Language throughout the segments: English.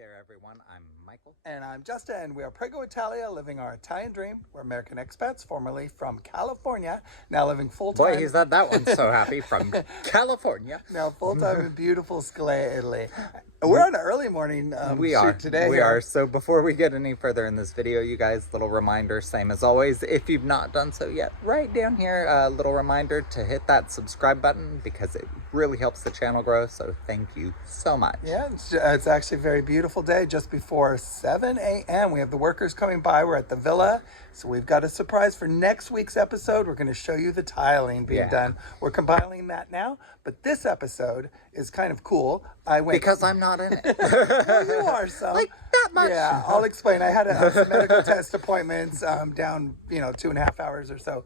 there, everyone. I'm Michael. And I'm Justin, and we are Prego Italia, living our Italian dream. We're American expats, formerly from California, now living full-time. Boy, he said that one so happy, from California. Now full-time in beautiful Scalea, Italy. We're on an early morning shoot today. We are. So before we get any further in this video, you guys, little reminder, same as always, if you've not done so yet, right down here, a little reminder to hit that subscribe button because it really helps the channel grow. So thank you so much. Yeah, it's actually a very beautiful day. Just before 7 a.m. we have the workers coming by. We're at the villa. So we've got a surprise for next week's episode. We're going to show you the tiling being done. We're compiling that now. But this episode is kind of cool. Because I'm not in it. Well, you are, so. Like that much. Yeah, I'll explain. I had some medical test appointments down, 2.5 hours or so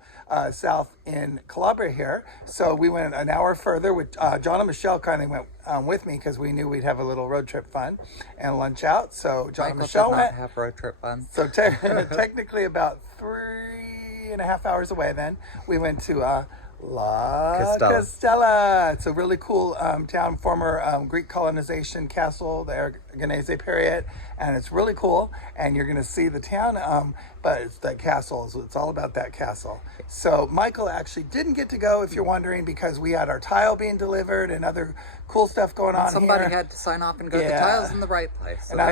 south in Calabria here. So we went an hour further with John and Michelle kindly went with me because we knew we'd have a little road trip fun and lunch out. So John and Michelle did went. not have road trip fun. So technically about 3.5 hours away then, we went to Castella. It's a really cool town, former Greek colonization castle, the Aragonese period, and it's really cool. And you're going to see the town, but it's that castle. It's all about that castle. So Michael actually didn't get to go, if you're wondering, because we had our tile being delivered and other cool stuff going on. Somebody had to sign off and go. The tile's in the right place. So and I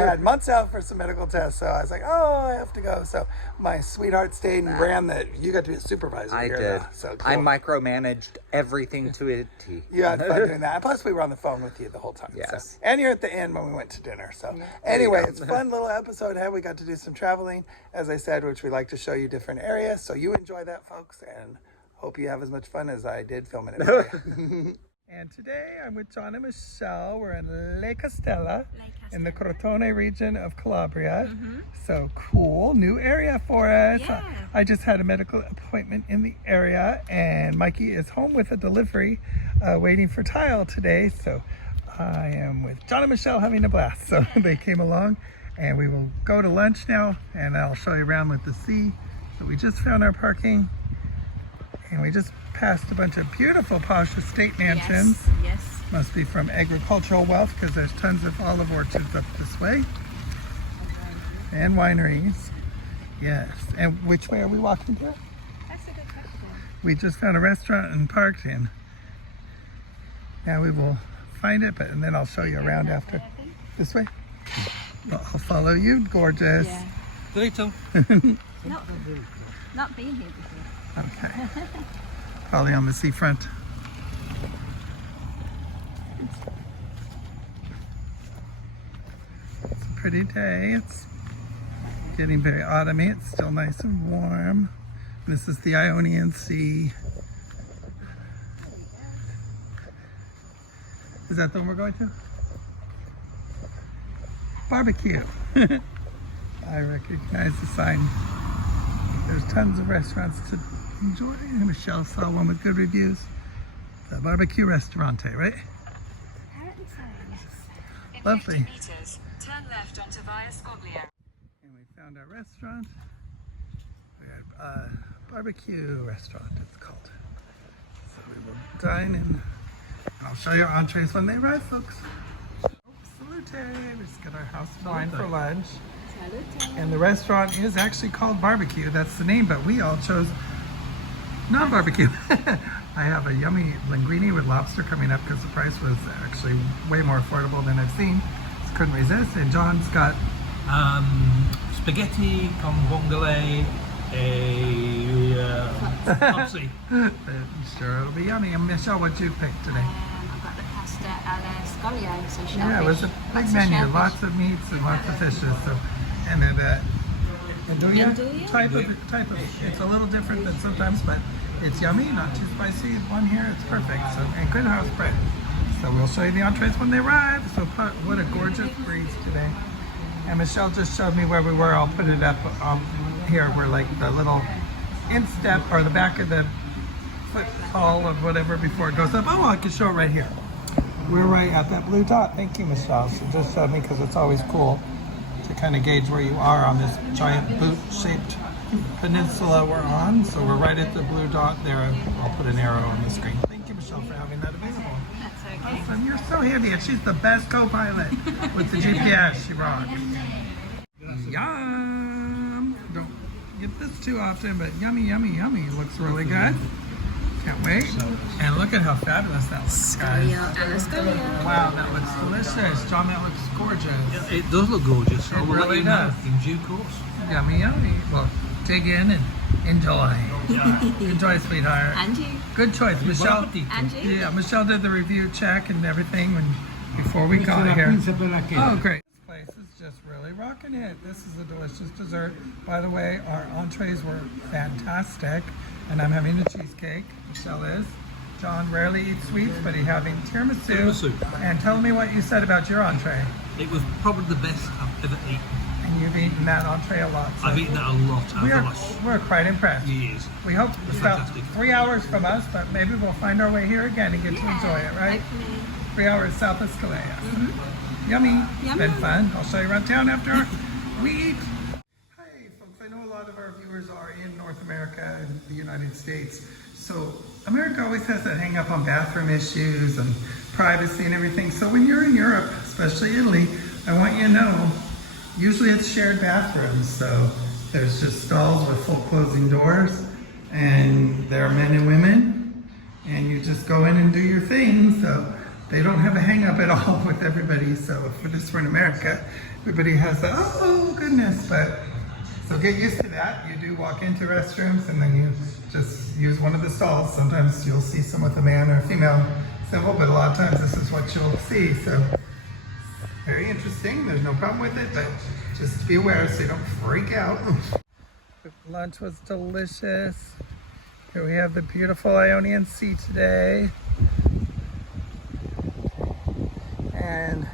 had months out for some medical tests, so I was like, oh, I have to go. So my sweetheart stayed and ran that. You got to be a supervisor. I here, did. Though, so cool. I micromanaged everything to a T. You had fun doing that. Plus, we were on the phone with you the whole time. Yes. So. And you're at the end when we went to dinner. So anyway, it's a fun little episode. Hey, we got to do some traveling, as I said, which we like to show you different areas. So you enjoy that, folks, and hope you have as much fun as I did filming it for you. And today I'm with John and Michelle. We're in Lake Castella in the Crotone region of Calabria. So cool, new area for us. Yeah. I just had a medical appointment in the area, and Mikey is home with a delivery waiting for tile today. So I am with John and Michelle having a blast. So they came along, and we will go to lunch now, and I'll show you around with the sea. So we just found our parking, and we just passed a bunch of beautiful posh estate mansions. Yes. Must be from agricultural wealth because there's tons of olive orchards up this way. And wineries. Yes. And which way are we walking to? That's a good question. We just found a restaurant and parked in. Now we will find it, and then I'll show you around after. This way? Well, I'll follow you. Gorgeous. Yeah. Dritto. Not been here before. Okay. Probably on the seafront. It's a pretty day. It's getting very autumny. It's still nice and warm. This is the Ionian Sea. Is that the one we're going to? Barbecue. I recognize the sign. There's tons of restaurants to enjoy. Michelle saw one with good reviews. The barbecue restaurante, right? Apparently so, yes. In Lovely. 50 meters, turn left onto via Scalea. And we found our restaurant. We had a barbecue restaurant, it's called. So we will dine in. And I'll show you our entrees when they arrive, folks. Salute! We just got our house of wine for lunch. Salute. And the restaurant is actually called Barbecue. That's the name, but we all chose non-barbecue. I have a yummy linguine with lobster coming up because the price was actually way more affordable than I've seen. Just couldn't resist. And John's got Spaghetti con vongole e popsy. Sure, it'll be yummy. And Michelle, what'd you pick today? I've got the pasta alla Scalea, so shellfish. Yeah, it was a big menu, lots of meats and lots of fishes. So, and then Andouille? type of. It's a little different than sometimes, but it's yummy, not too spicy. One here, it's perfect. So, and good house bread. So we'll show you the entrees when they arrive. So what a gorgeous breeze today. And Michelle just showed me where we were. I'll put it up here. We're like the little instep or the back of the footfall of whatever before it goes up. Oh, I can show it right here. We're right at that blue dot. Thank you, Michelle. She just showed me because it's always cool to kind of gauge where you are on this giant boot-shaped peninsula we're on. So we're right at the blue dot there. I'll put an arrow on the screen. Thank you, Michelle, for having that available. That's okay. awesome. You're so handy, and she's the best co-pilot with the GPS. She rocks. Yum! Don't get this too often, but yummy, yummy, yummy. Looks really good. Can't wait. And look at how fabulous that looks, guys. Scalea alla Scalea. Wow, that looks delicious. John, that looks gorgeous. It does look gorgeous. I will let really you know does. in due course. Yummy, yummy. Well, dig in and enjoy. Enjoy, sweetheart. And you. Good choice, Michelle. And you. Yeah, Michelle did the review check and everything before we got here. Oh, great. This place is just really rocking it. This is a delicious dessert. By the way, our entrees were fantastic, and I'm having a cheesecake. Michelle is. John rarely eats sweets, but he's having tiramisu. And tell me what you said about your entree. It was probably the best I've ever eaten. And you've eaten that entree a lot. So I've eaten that a lot over the last we're quite impressed. years. We hope it's about fantastic. 3 hours from us, but maybe we'll find our way here again and get to enjoy it, right? Hopefully. 3 hours south of Scalea. Yummy. Yummy. Been fun. I'll show you around town after we eat. Hi, folks. I know a lot of our viewers are in North America and the United States. So America always has that hang up on bathroom issues and privacy and everything. So when you're in Europe, especially Italy, I want you to know, usually it's shared bathrooms. So there's just stalls with full closing doors, and there are men and women, and you just go in and do your thing. So they don't have a hang up at all with everybody. So if this were in America, everybody has a, oh goodness, but so get used to that. You do walk into restrooms and then you just use one of the stalls. Sometimes you'll see some with a man or a female symbol, but a lot of times this is what you'll see. So very interesting. There's no problem with it, but just be aware so you don't freak out. Lunch was delicious. Here we have the beautiful Ionian Sea today. And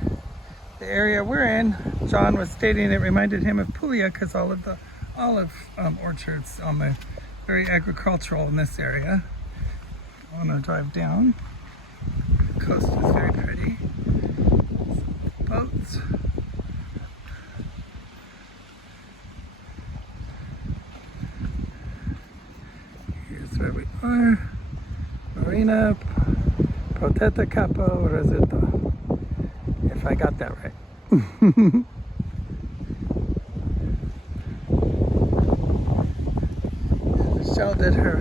the area we're in, John was stating it reminded him of Puglia because all of the olive orchards on the very agricultural in this area. I want to drive down. The coast is very pretty. Boats. Here's where we are. Marina Protetta Capo Rosetto. If I got that right. Michelle did her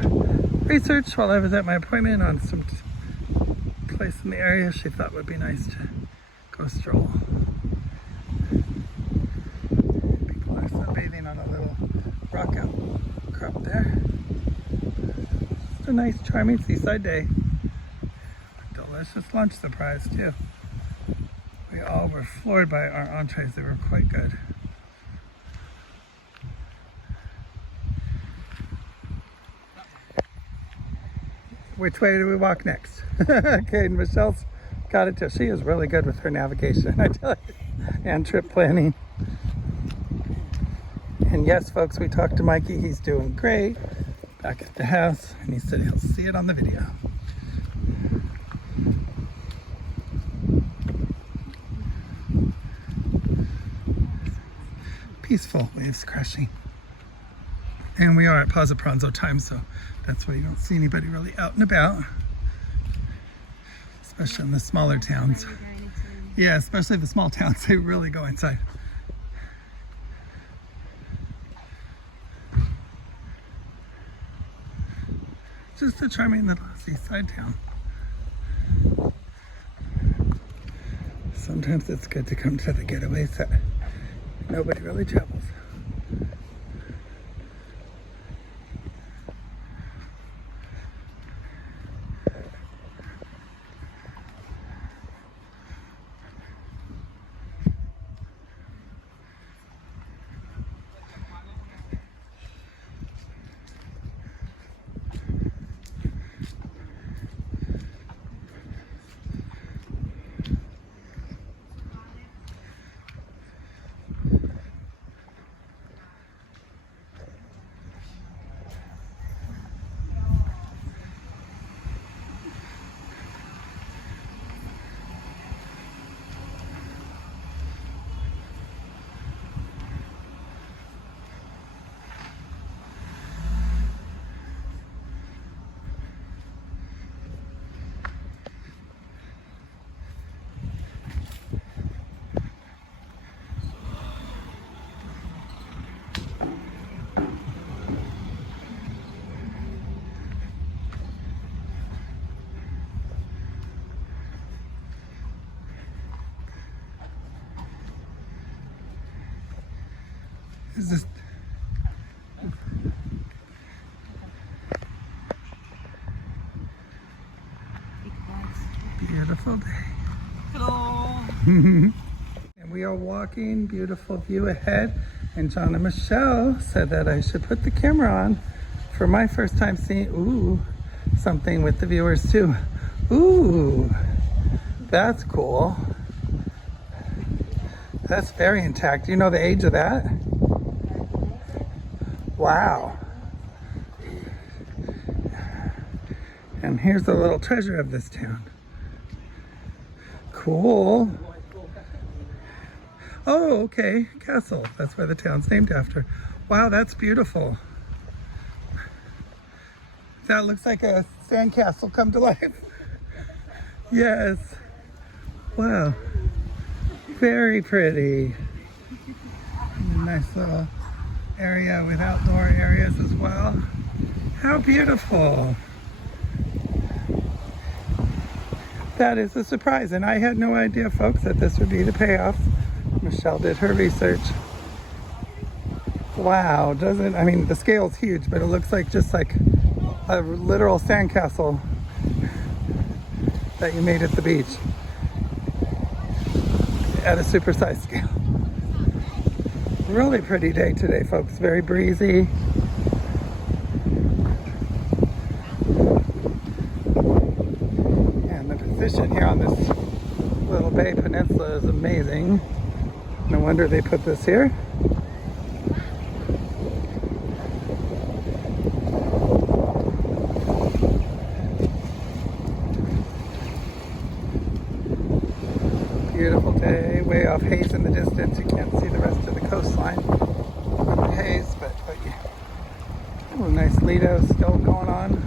research while I was at my appointment on some place in the area she thought would be nice to go stroll. People are sunbathing on a little rock outcrop there. It's a nice, charming seaside day. A delicious lunch surprise too. We all were floored by our entrees. They were quite good. Which way do we walk next? Okay, and Michelle's got it too. She is really good with her navigation, I tell you, and trip planning. And yes, folks, we talked to Mikey. He's doing great back at the house, and he said he'll see it on the video. Peaceful waves crashing. And we are at Pausa Pranzo time, so that's why you don't see anybody really out and about. Especially in the smaller towns. Yeah, especially the small towns, they really go inside. Just a charming little seaside town. Sometimes it's good to come to the getaways that nobody really travels. Is this? Beautiful day. Hello. And we are walking, beautiful view ahead. And John and Michelle said that I should put the camera on for my first time seeing, something with the viewers too. Ooh, that's cool. That's very intact. Do you know the age of that? Wow. And here's the little treasure of this town. Cool. Oh, okay. Castle. That's where the town's named after. Wow, that's beautiful. That looks like a sandcastle come to life. Yes. Wow. Very pretty. And a nice little area with outdoor areas as well. How beautiful. That is a surprise, and I had no idea, folks, that this would be the payoff. Michelle did her research. Wow, I mean, the scale's huge, but it looks like just like a literal sandcastle that you made at the beach at a supersized scale. Really pretty day today, folks. Very breezy. And the position here on this little bay peninsula is amazing. No wonder they put this here. Beautiful day, way off haze in the distance. You can't see the rest of the coastline from the haze, but yeah. Oh, nice Lido still going on.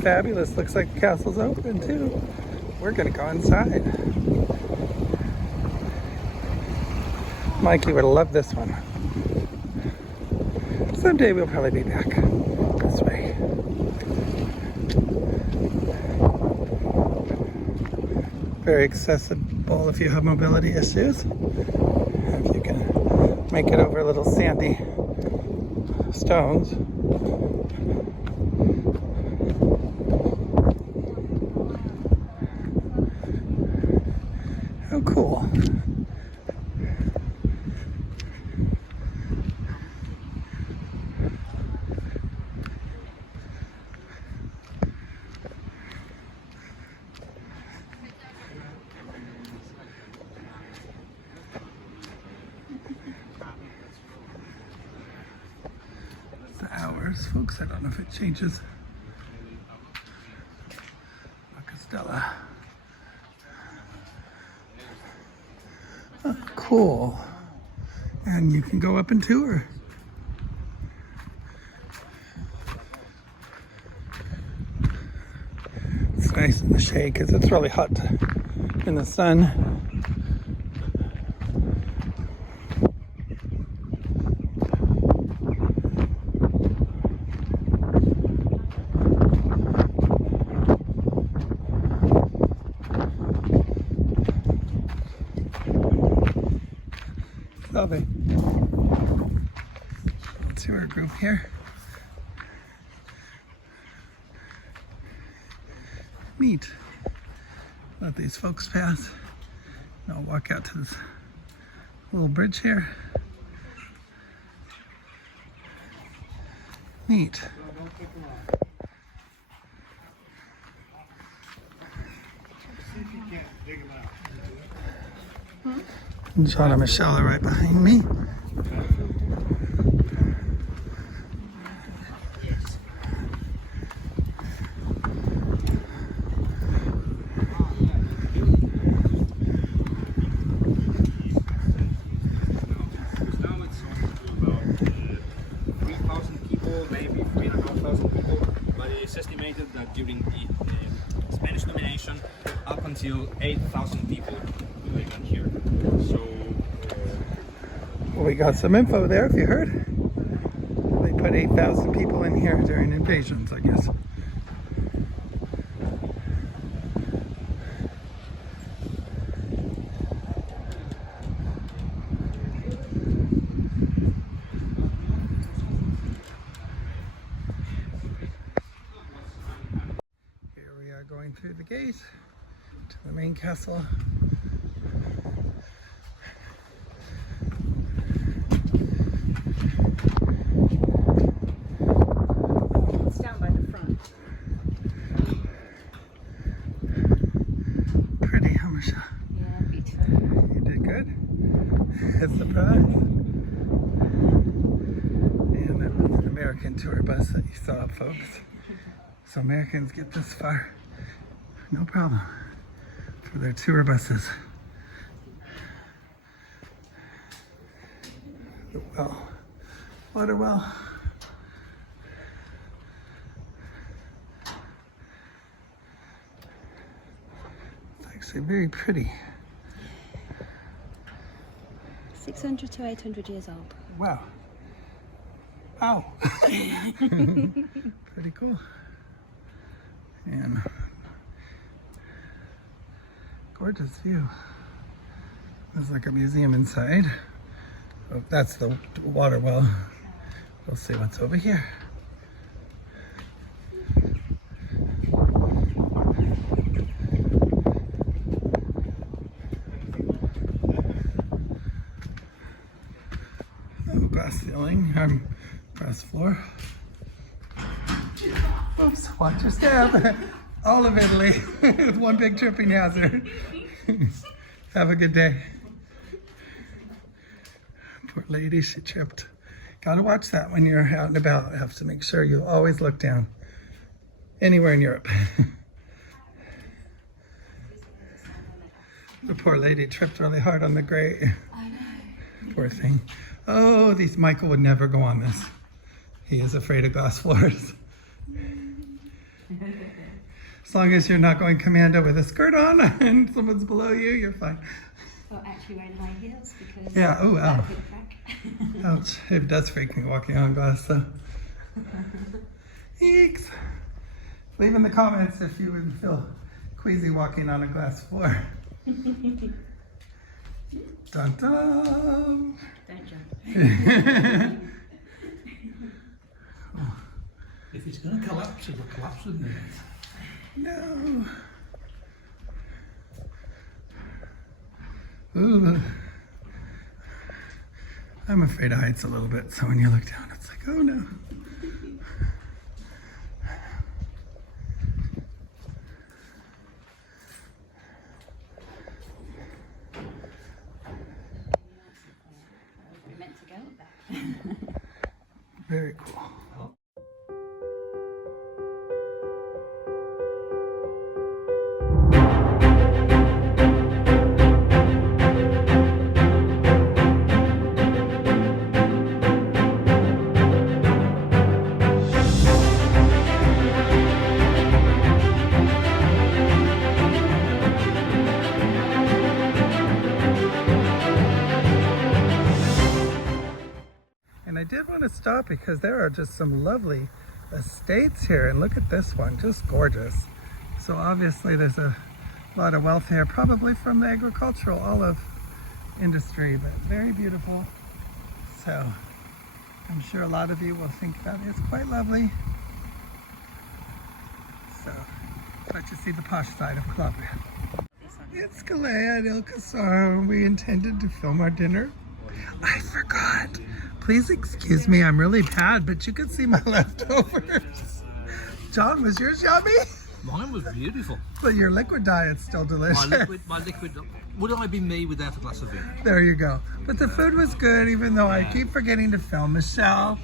Fabulous. Looks like the castle's open too. We're gonna go inside. Mikey would have loved this one. Someday we'll probably be back this way. Very accessible if you have mobility issues. If you can make it over little sandy stones. How cool. The hours, folks, I don't know if it changes. Castella. Oh, cool. And you can go up and tour. It's nice in the shade because it's really hot in the sun. Lovely. Tour group here. Neat. Let these folks pass. And I'll walk out to this little bridge here. Neat. And John and Michelle are right behind me. Estimated that during the Spanish domination, up until 8,000 people living here. So, Well, we got some info there, if you heard. They put 8,000 people in here during invasions, I guess. street to the main castle. It's down by the front. Pretty, huh, Michelle? Yeah, beautiful. You did good. It's the prize. And that was an American tour bus that you saw, folks. So Americans get this far, no problem, for their tour buses. The well, water well. It's actually very pretty. 600 to 800 years old. Wow. Ow. Pretty cool. And gorgeous view. There's like a museum inside. Oh, that's the water well. We'll see what's over here. Oh, glass ceiling. Glass floor. Oops, watch your step. All of Italy with one big tripping hazard. Have a good day. Poor lady, she tripped. Gotta watch that when you're out and about. Have to make sure you always look down. Anywhere in Europe. The poor lady tripped really hard on the grate. I know. Poor thing. Oh, Michael would never go on this. He is afraid of glass floors. As long as you're not going commando with a skirt on and someone's below you, you're fine. Well, actually wearing high heels because Yeah, oh, ow. that could crack. Ouch. It does freak me walking on glass, though. Eeks. Leave in the comments if you would feel queasy walking on a glass floor. Dun dun. Don't jump. If it's going to collapse, it will collapse with me. No. Ooh. I'm afraid of heights a little bit, so when you look down, it's like, oh no. We're meant to go up there. Very cool. I did want to stop because there are just some lovely estates here, and look at this one, just gorgeous. So obviously there's a lot of wealth here, probably from the agricultural olive industry, but very beautiful. So I'm sure a lot of you will think that is quite lovely. So let you see the posh side of Calabria. It's Scalea at El Casaro. We intended to film our dinner. I forgot. Please excuse me, I'm really bad, but you can see my leftovers. John, was yours yummy? Mine was beautiful. But your liquid diet's still delicious. My liquid. Would I be me without a glass of beer? There you go. But the food was good, even though I keep forgetting to film. Michelle,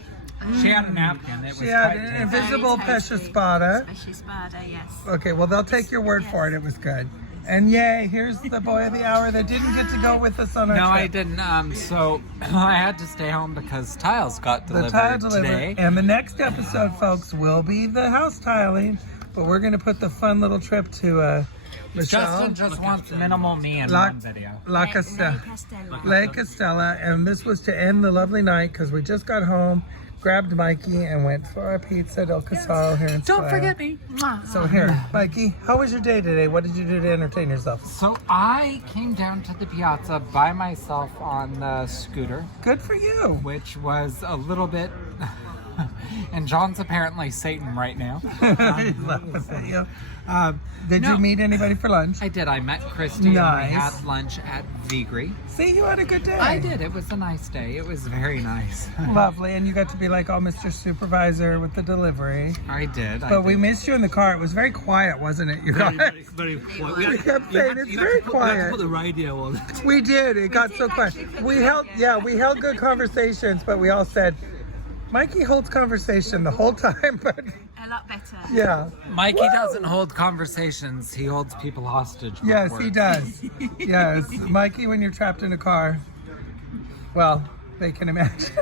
She had a napkin. It was she had quite an tasty. invisible pesce spada. Pesce spada, yes. Okay, well, they'll take your word for it. It was good. And yay, here's the boy of the hour that didn't get to go with us on our No, trip. I didn't. So I had to stay home because tiles got The delivered tile today. delivered. And the next episode, folks, will be the house tiling. But we're going to put the fun little trip to Michelle. Justin just wants minimal me in La- one video. La Castella. Castella. Lake Castella, and this was to end the lovely night because we just got home, grabbed Mikey, and went for our pizza at El Casaro here in Don't Scalea. forget me. So here, Mikey, how was your day today? What did you do to entertain yourself? So I came down to the piazza by myself on the scooter, Good for you. which was a little bit And John's apparently Satan right now. He's laughing at you. Did you meet anybody for lunch? I did. I met Christy Nice. and we had lunch at Vigri. See, you had a good day. I did. It was a nice day. It was very nice. Lovely, and you got to be like all Mr. Supervisor with the delivery. I did. But we missed you in the car. It was very quiet, wasn't it, you guys? Very quiet. We kept saying it's very We had to quiet. put the radio on. We did. It got so quiet. We held good conversations, but we all said, Mikey holds conversation the whole time, but A lot better. yeah. Mikey doesn't hold conversations. He holds people hostage. with Yes, he words. does. Yes. Mikey, when you're trapped in a car, well, they can imagine.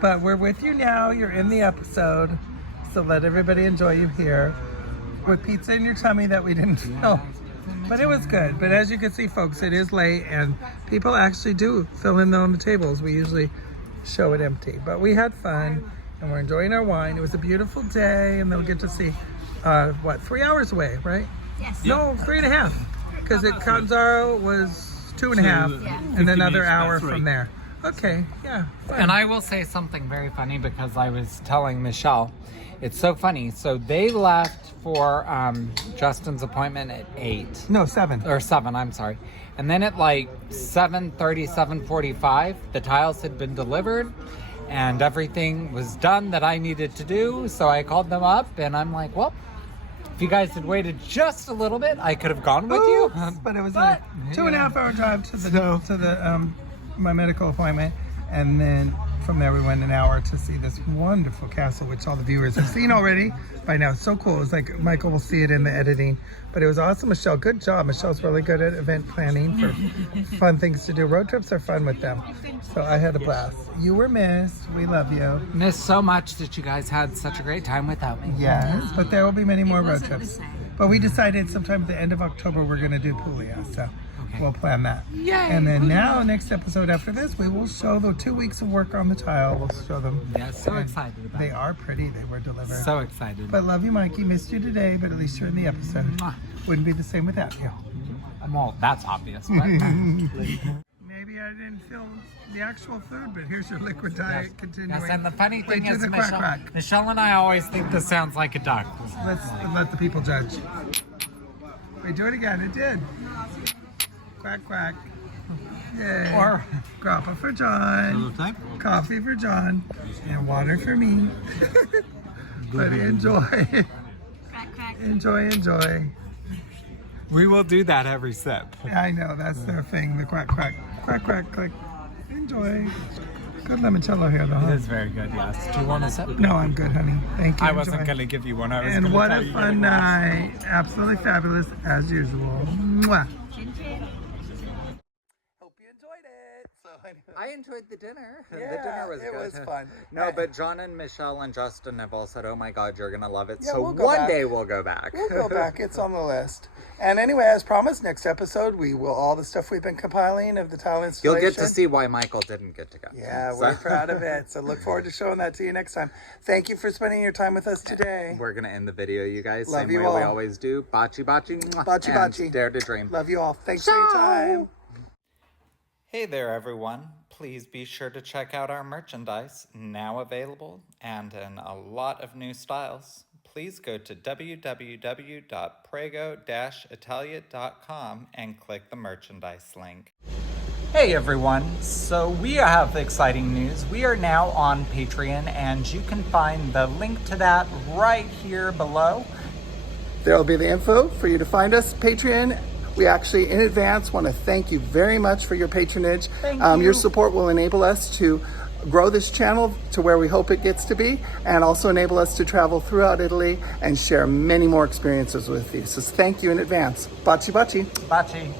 But we're with you now. You're in the episode. So let everybody enjoy you here with pizza in your tummy that we didn't know. But it was good. But as you can see, folks, it is late and people actually do fill in on the tables. We usually show it empty. But we had fun and we're enjoying our wine. It was a beautiful day and they'll get to see, 3 hours away, right? Yes. No, 3.5. Because Canzaro was 2.5 Yeah. and 50 another minutes, hour about 3. from there. Okay, yeah. Fun. And I will say something very funny because I was telling Michelle, it's so funny. So they left for Justin's appointment at 8. No, 7. Or 7, I'm sorry. And then at like 7:30, 7:45, the tiles had been delivered and everything was done that I needed to do. So I called them up and I'm like, well, if you guys had waited just a little bit, I could have gone with you. But it was a 2.5 hour drive to the my medical appointment, and then from there we went an hour to see this wonderful castle, which all the viewers have seen already by now. It's so cool. It's like Michael will see it in the editing, but it was awesome. Michelle, good job. Michelle's really good at event planning for fun things to do. Road trips are fun with them, so I had a blast. You were missed. We love you. Missed so much that you guys had such a great time without me. Yes, but there will be many more road wasn't the trips. same. But we decided sometime at the end of October we're going to do Puglia, so we'll plan that. Yay! And then now, next episode after this, we will show the 2 weeks of work on the tile. We'll show them. Yeah, so And excited about They it. are pretty. They were delivered. So excited. But love you, Mikey. Missed you today, but at least you're in the episode. Mwah. Wouldn't be the same without you. Well, that's obvious. But Maybe I didn't feel the actual food, but here's your liquid diet continuing. yes, and the funny Wait, thing do is, the quack Michelle, quack. Michelle and I always think this sounds like a duck. Let's let the people judge. Wait, do it again. It did. Quack, quack. Yay. Or- grappa for John, coffee for John, and water for me. But enjoy. Crack, crack. Enjoy. We will do that every sip. I know, that's their thing, the quack, quack. Quack, quack, click. Enjoy. Good limoncello here, though. It Huh? is very good, yes. Do you want a sip? No, I'm good, honey. Thank you. I wasn't Enjoy. going to give you one. I was And gonna what tell a you fun to get a glass. night. Absolutely fabulous, as usual. Mwah. Chin chin. Hope you enjoyed it. So I enjoyed the dinner. The Yeah, dinner was it good. was fun. No, but John and Michelle and Justin have all said, oh my God, you're going to love it. Yeah, so we'll go one back. day we'll go back. We'll go back. It's on the list. And anyway, as promised, next episode, we will all the stuff we've been compiling of the tile You'll installation. get to see why Michael didn't get to go. Yeah, So- we're proud of it. So look forward to showing that to you next time. Thank you for spending your time with us today. We're going to end the video, you guys. Love Same you way we all. always do. Bachi, bachi. Bachi, and bachi. Dare to dream. Love you all. Thanks for your time. Hey there, everyone. Please be sure to check out our merchandise, now available and in a lot of new styles. Please go to www.prego-italia.com and click the merchandise link. Hey everyone, so we have exciting news. We are now on Patreon and you can find the link to that right here below. There will be the info for you to find us. Patreon. We actually, in advance, want to thank you very much for your patronage. Thank you. Your support will enable us to grow this channel to where we hope it gets to be, and also enable us to travel throughout Italy and share many more experiences with you. So thank you in advance. Baci baci. Bachi.